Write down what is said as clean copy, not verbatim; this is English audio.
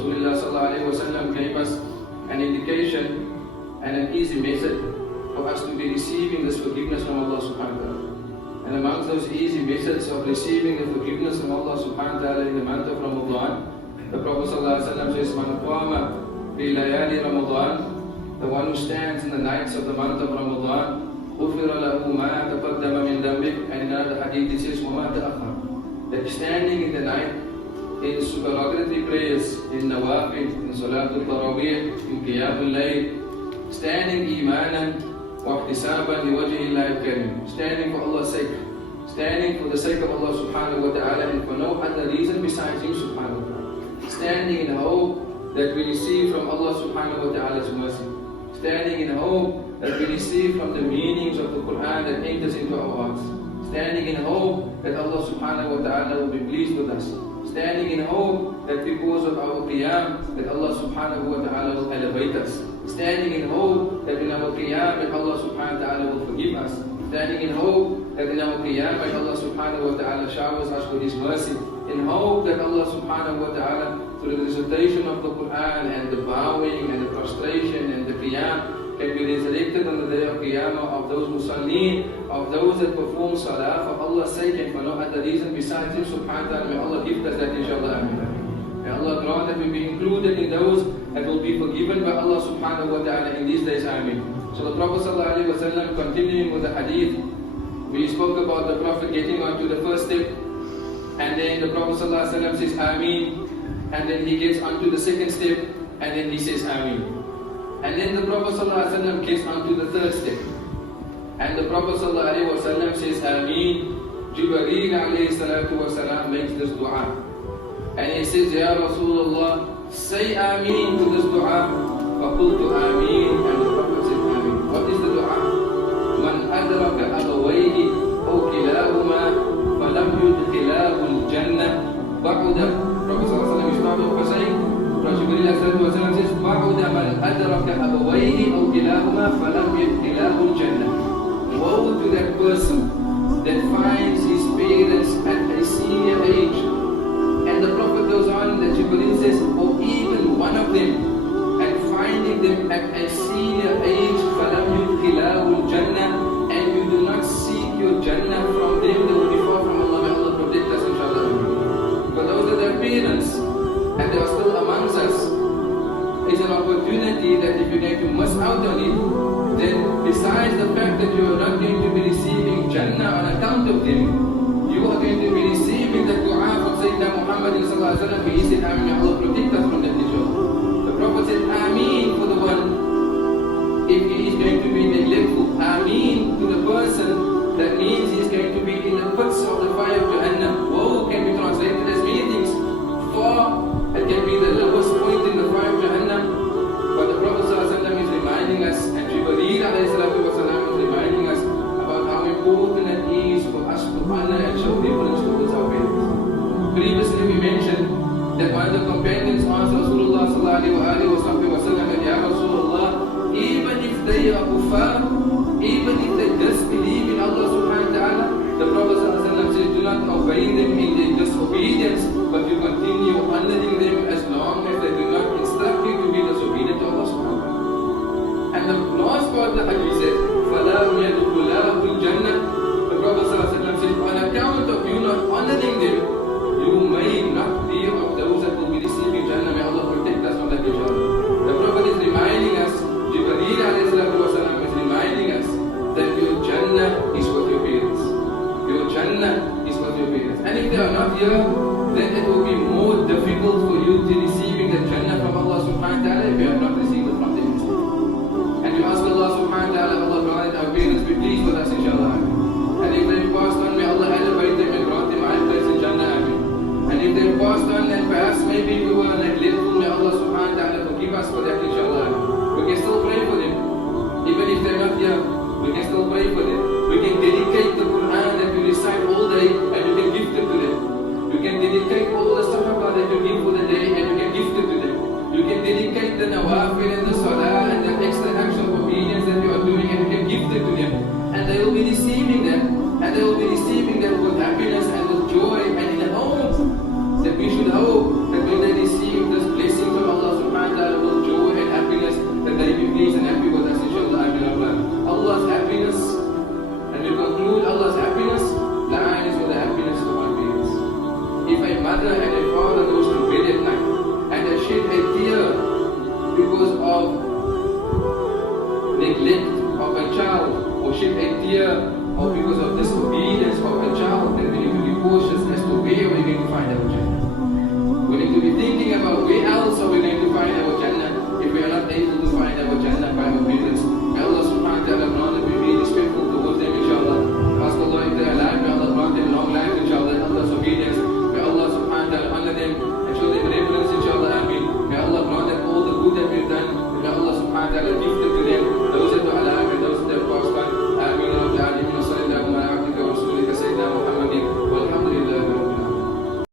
Rasulullah sallallahu alaihi wasallam gave us an indication and an easy method for us to be receiving this forgiveness from Allah subhanahu wa ta'ala. And amongst those easy methods of receiving the forgiveness from Allah subhanahu wa ta'ala in the month of Ramadan, the Prophet sallallahu alaihi wasallam says, "Man qama fi layali Ramadan," the one who stands in the nights of the month of Ramadan, غُفِرَ لَهُ مَا تَقَدَّمَ مِنْ ذَنْبِهِ. And in another hadith it says, وَمَا تَأَخَّرَ. That standing in the night in supererogatory prayers, in nawafil, in salatul tarawih, in qiyamul layl, standing imanan wa ihtisaban li wajhi Allah al-karim, standing for Allah's sake, standing for the sake of Allah subhanahu wa ta'ala and for no other reason besides Him subhanahu wa ta'ala, standing in hope that we receive from Allah subhanahu wa ta'ala's mercy, standing in hope that we receive from the meanings of the Quran that enters into our hearts, standing in hope that Allah subhanahu wa ta'ala will be pleased with us, standing in hope that because of our qiyam that Allah subhanahu wa ta'ala will elevate us, standing in hope that in our qiyam that Allah subhanahu wa ta'ala will forgive us, standing in hope that in our qiyam that Allah subhanahu wa ta'ala showers us with His mercy, in hope that Allah subhanahu wa ta'ala through the recitation of the Quran and the bowing and the prostration and the qiyam can be resurrected on the day of Qiyamah of those musallin, of those that perform salah for Allah's sake and for no other reason besides Him subhanahu wa ta'ala. May Allah gift us that inshallah. Ameen. May Allah grant that we be included in those that will be forgiven by Allah subhanahu wa ta'ala in these days. Ameen. So the Prophet sallallahu alaihi wasallam, continuing with the hadith, we spoke about the Prophet getting onto the first step, and then the Prophet sallallahu alaihi wasallam says Ameen, and then he gets onto the second step, and then he says Ameen. And then the Prophet ﷺ gets onto the third step. And the Prophet ﷺ says, Ameen. Jibreel alayhi salatu wasalam makes this dua. And he says, Ya Rasulullah, say Ameen to this dua. فَقُلْتُ Ameen. And the Prophet said, Ameen. What is the dua? مَنْ أَدْرَكَ أَبَوَيْهِ أَوْ كِلَاهُمَا فَلَمْ يُدْخِلَاهُ الْجَنَّةِ بَعُدَ. Prophet ﷺ started off by saying, Jibreel says, بَعُدَ مَنْ أَدْرَكَ أَبَوَيْهِ أَوْ كِلَاهُمَا فَلَمْ يَدْخِلَاهُ الْجَنَّةِ. Woe to that person that finds his parents at a senior age. And the Prophet goes on, that Jibreel says, or even one of them, and finding them at a senior age, فَلَمْ يَدْخِلَاهُ الْجَنَّةِ, and you do not seek your Jannah from them, they will be far from Allah. May Allah protect us inshallah. For those that have parents, and they are still amongst us, it's an opportunity that if you're going to miss out on it, then besides the fact that you are not going to be receiving Jannah on account of them, you are going to be receiving the dua from Sayyidina Muhammad sallallahu alaihi wasallam. He said, Ameen, may Allah protect us from that issue. The Prophet said, Ameen for the one, if he is going to be neglectful. Ameen to the person, that means he is going to be in the pits of the fire of Jahannam. Woe can be translated as many things. For it can be the lowest point in the fire of Jahannam. But the Prophet ﷺ is reminding us, and Jibreel is reminding us about how important it is for us to honor and show reverence towards our parents. Previously we mentioned that one of the companions asked Rasulullah ﷺ, Ya Rasulullah, even if they are kuffar,